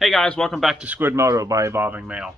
Hey guys, welcome back to SquidMoto by Evolving Male.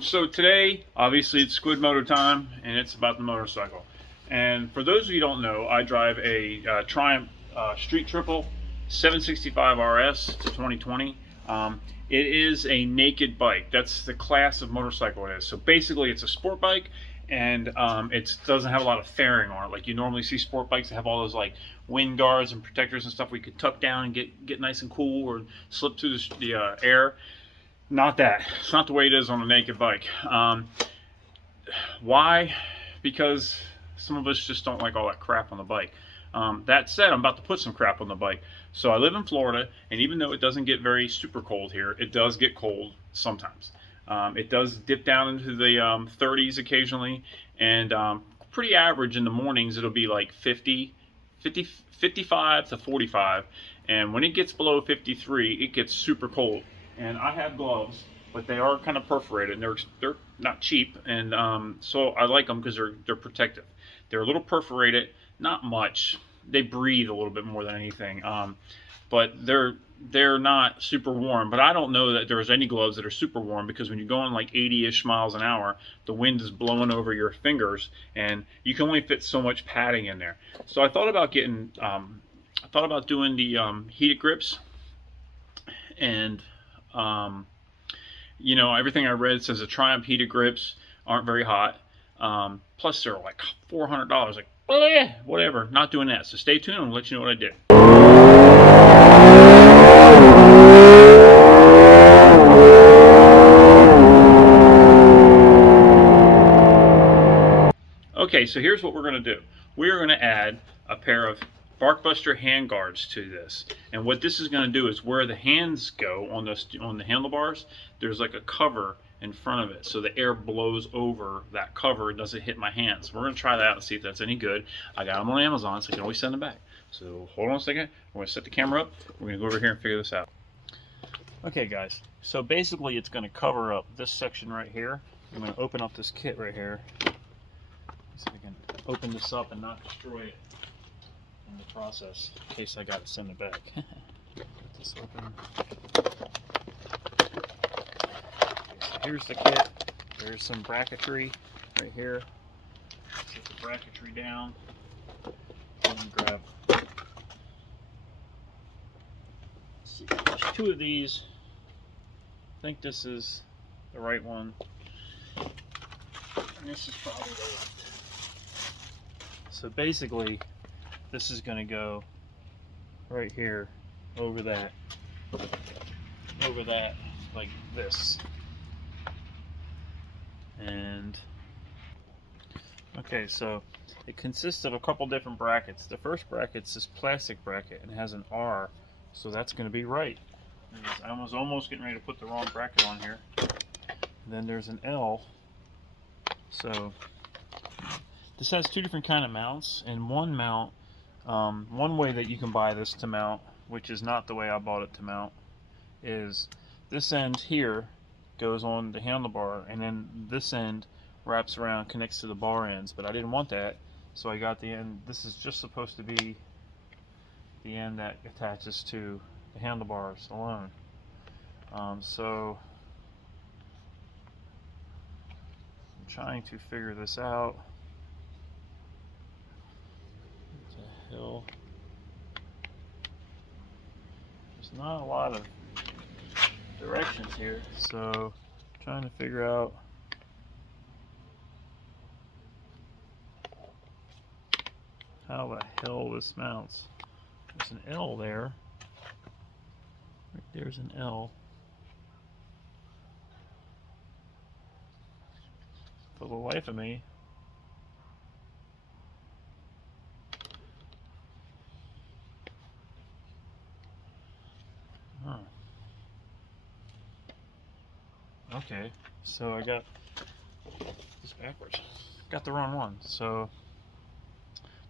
So today, obviously it's SquidMoto time, and it's about the motorcycle. And for those of you who don't know, I drive a Triumph Street Triple 765 RS to 2020. It is a naked bike. That's the class of motorcycle it is. So basically it's a sport bike, and it doesn't have a lot of fairing on it. Like you normally see sport bikes that have all those like wind guards and protectors and stuff where you could tuck down and get nice and cool or slip through the air. Not that. It's not the way it is on a naked bike. Why? Because some of us just don't like all that crap on the bike. That said, I'm about to put some crap on the bike. So I live in Florida, and even though it doesn't get very super cold here, it does get cold sometimes. It does dip down into the 30s occasionally, and pretty average in the mornings it'll be like 55 to 45, and when it gets below 53 it gets super cold. And I have gloves, but they are kind of perforated, and they're not cheap, and so I like them because they're protective. They're a little perforated, not much. They breathe a little bit more than anything, but they're not super warm. But I don't know that there's any gloves that are super warm, because when you're going like 80-ish miles an hour, the wind is blowing over your fingers, and you can only fit so much padding in there. So I thought about getting, I thought about doing the heated grips, and you know, everything I read says the Triumph heated grips aren't very hot. Plus they're like $400. Like, whatever, not doing that. So stay tuned and I'll let you know what I did. Okay, so here's what we're going to do. We're going to add a pair of Barkbuster hand guards to this, and what this is going to do is where the hands go on the handlebars, there's like a cover in front of it, so the air blows over that cover. It doesn't hit my hands. We're going to try that out and see if that's any good. I got them on Amazon, so I can always send them back. So hold on a second. We're going to set the camera up. We're going to go over here and figure this out. Okay, guys. So basically, it's going to cover up this section right here. I'm going to open up this kit right here, so I can open this up and not destroy it in the process, in case I gotta send it back. Get this open. Okay, so here's the kit. There's some bracketry right here. Set the bracketry down and grab. Let's see, there's two of these. I think this is the right one, and this is probably the left. So basically, this is going to go right here over that, like this. And okay, so it consists of a couple different brackets. The first bracket's this plastic bracket and it has an R, so that's going to be right. I was almost getting ready to put the wrong bracket on here. And then there's an L. So this has two different kind of mounts, and one mount, one way that you can buy this to mount, which is not the way I bought it to mount, is this end here goes on the handlebar, and then this end wraps around, connects to the bar ends. But I didn't want that, so I got the end. This is just supposed to be the end that attaches to the handlebars alone. So I'm trying to figure this out. Hill. There's not a lot of directions here, so I'm trying to figure out how the hell this mounts. There's an L there. Right there's an L. For the life of me, okay, so I got this backwards. Got the wrong one. So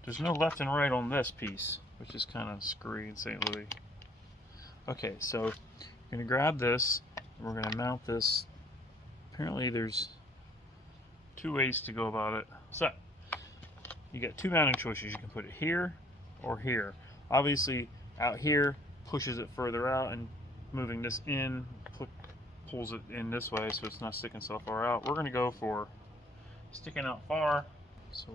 there's no left and right on this piece, which is kind of screwy in St. Louis. Okay, so I'm going to grab this, and we're going to mount this. Apparently there's two ways to go about it. So you got two mounting choices. You can put it here or here. Obviously out here pushes it further out, and moving this in pulls it in this way so it's not sticking so far out. We're going to go for sticking out far. So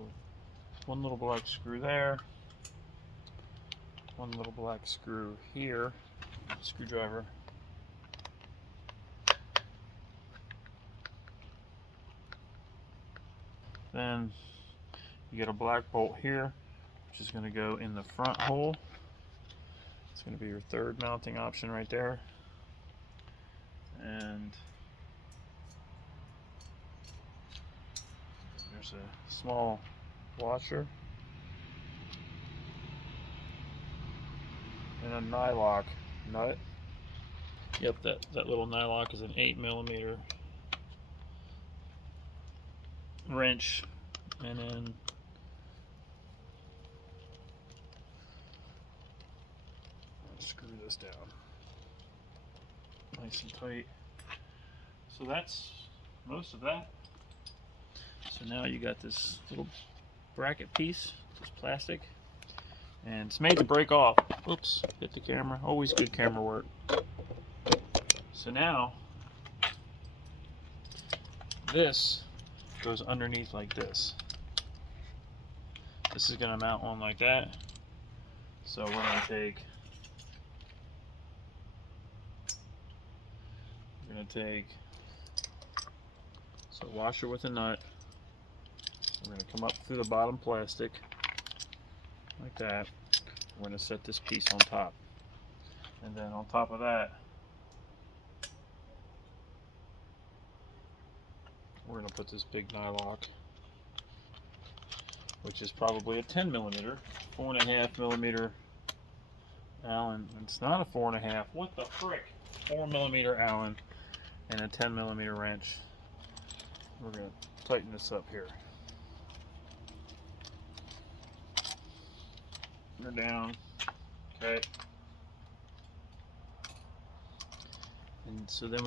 one little black screw there, one little black screw here, screwdriver. Then you get a black bolt here, which is going to go in the front hole. It's going to be your third mounting option right there. And there's a small washer and a nylock nut. Yep, that little nylock is an 8mm wrench, and then screw this down nice and tight. So that's most of that. So now you got this little bracket piece, this plastic, and it's made to break off. Oops, hit the camera. Always good camera work. So now this goes underneath like this. This is going to mount on like that. So we're going to take so a washer with a nut. We're going to come up through the bottom plastic like that. We're going to set this piece on top, and then on top of that we're going to put this big nylock, which is probably a 10mm, 4.5mm Allen. It's not a 4.5. What the frick? 4mm Allen and a 10mm wrench. We're going to tighten this up here. We're down. Okay. And so then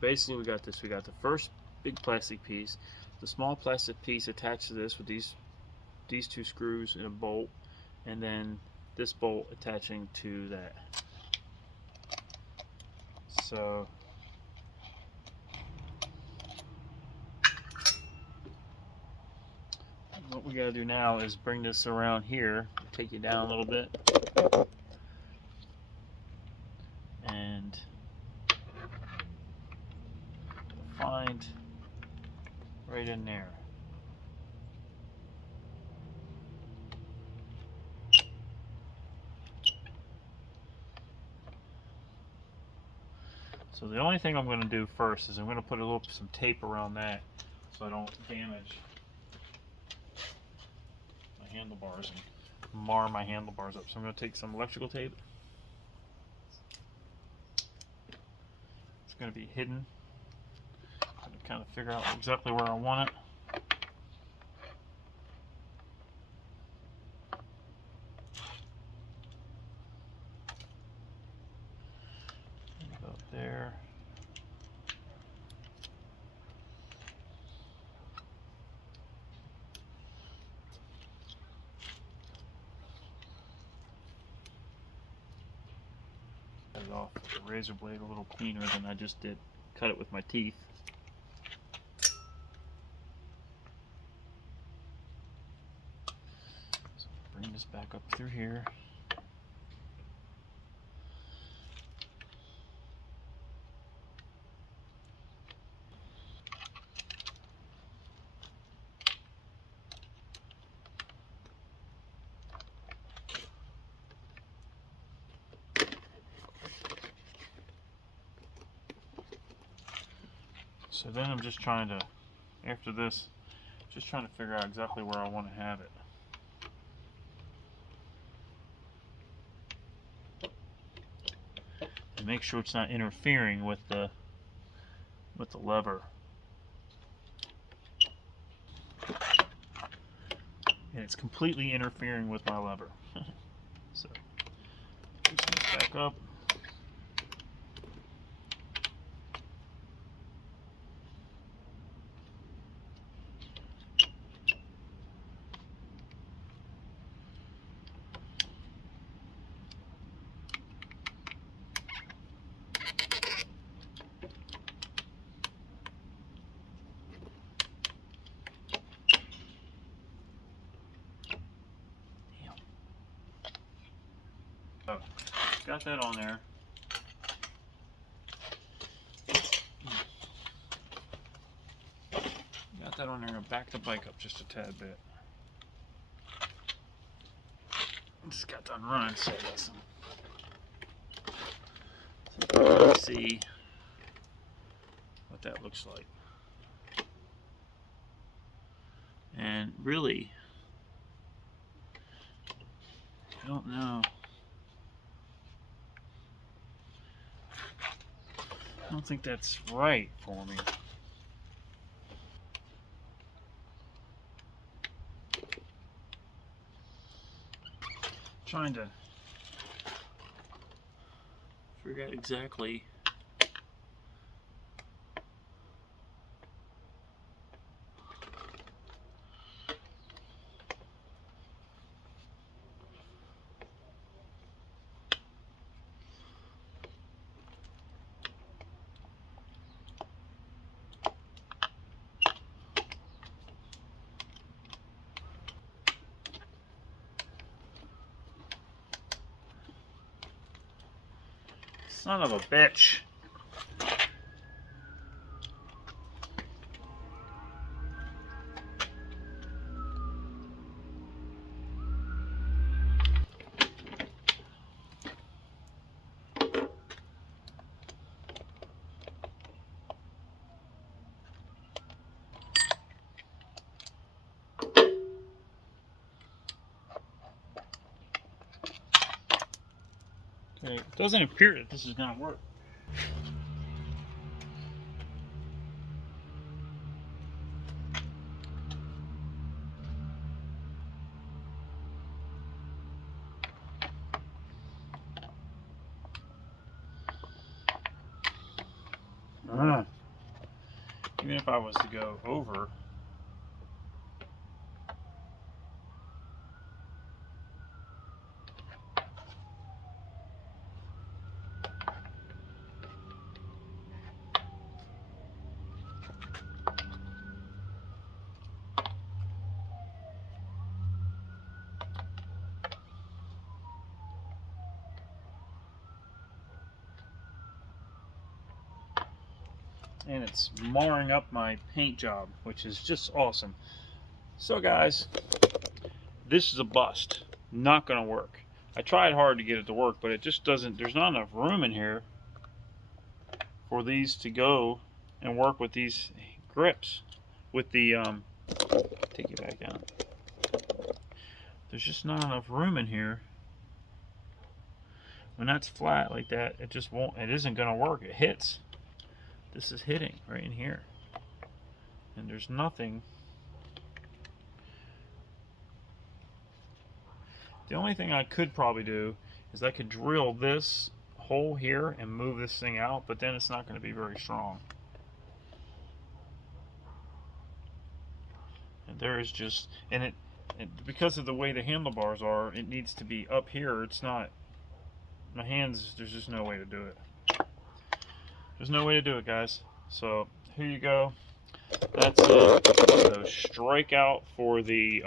basically we got this. We got the first big plastic piece, the small plastic piece attached to this with these two screws and a bolt, and then this bolt attaching to that. So what we got to do now is bring this around here, take you down a little bit, and find right in there. So the only thing I'm going to do first is I'm going to put some tape around that so I don't damage my handlebars and mar my handlebars up. So I'm going to take some electrical tape. It's going to be hidden. I'm going to kind of figure out exactly where I want it. About there. Cut it off with a razor blade a little cleaner than I just did. Cut it with my teeth. So bring this back up through here. So then I'm just trying to, after this, just trying to figure out exactly where I want to have it. And make sure it's not interfering with the lever. And it's completely interfering with my lever. So just back up. got that on there. Got that on there. I'm gonna back the bike up just a tad bit. Just got done running, so I got some. Let's see what that looks like. And really, I don't know. I don't think that's right for me. Trying to figure out exactly son of a bitch. Okay, it doesn't appear that this is going to work. Even if I was to go over, and it's marring up my paint job, which is just awesome. So guys, this is a bust. Not gonna work. I tried hard to get it to work, but it just doesn't. There's not enough room in here for these to go and work with these grips. With the take it back down. There's just not enough room in here. When that's flat like that, it just won't. It isn't gonna work. It hits. This is hitting right in here, and there's nothing. The only thing I could probably do is I could drill this hole here and move this thing out, but then it's not going to be very strong. And there is just, and because of the way the handlebars are, it needs to be up here. It's not, my hands, there's just no way to do it. There's no way to do it, guys. So here you go. That's the strike out for the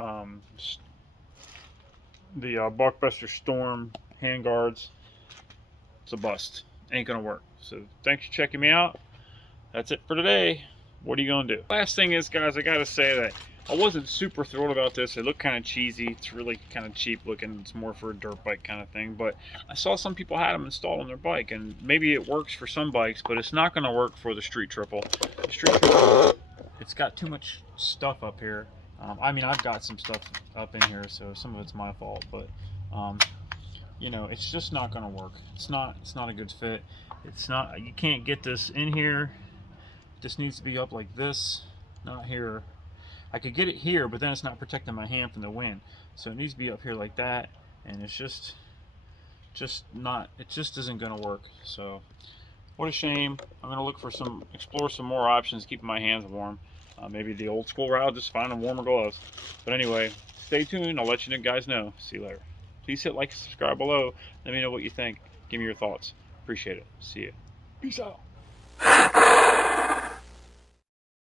Barkbuster Storm handguards. It's a bust. Ain't gonna work. So thanks for checking me out. That's it for today. What are you gonna do? Last thing is, guys, I gotta say that I wasn't super thrilled about this. It looked kind of cheesy. It's really kind of cheap looking. It's more for a dirt bike kind of thing. But I saw some people had them installed on their bike, and maybe it works for some bikes, but it's not going to work for the Street Triple. The Street Triple, it's got too much stuff up here. I mean, I've got some stuff up in here, so some of it's my fault. But you know, it's just not going to work. It's not a good fit. It's not. You can't get this in here. It just needs to be up like this, not here. I could get it here, but then it's not protecting my hand from the wind. So it needs to be up here like that, and it's just not, it just isn't gonna work. So what a shame. I'm gonna look for explore some more options, keeping my hands warm. Maybe the old school route, just finding warmer gloves. But anyway, stay tuned. I'll let you guys know. See you later. Please hit like and subscribe below. Let me know what you think. Give me your thoughts. Appreciate it. See ya. Peace out.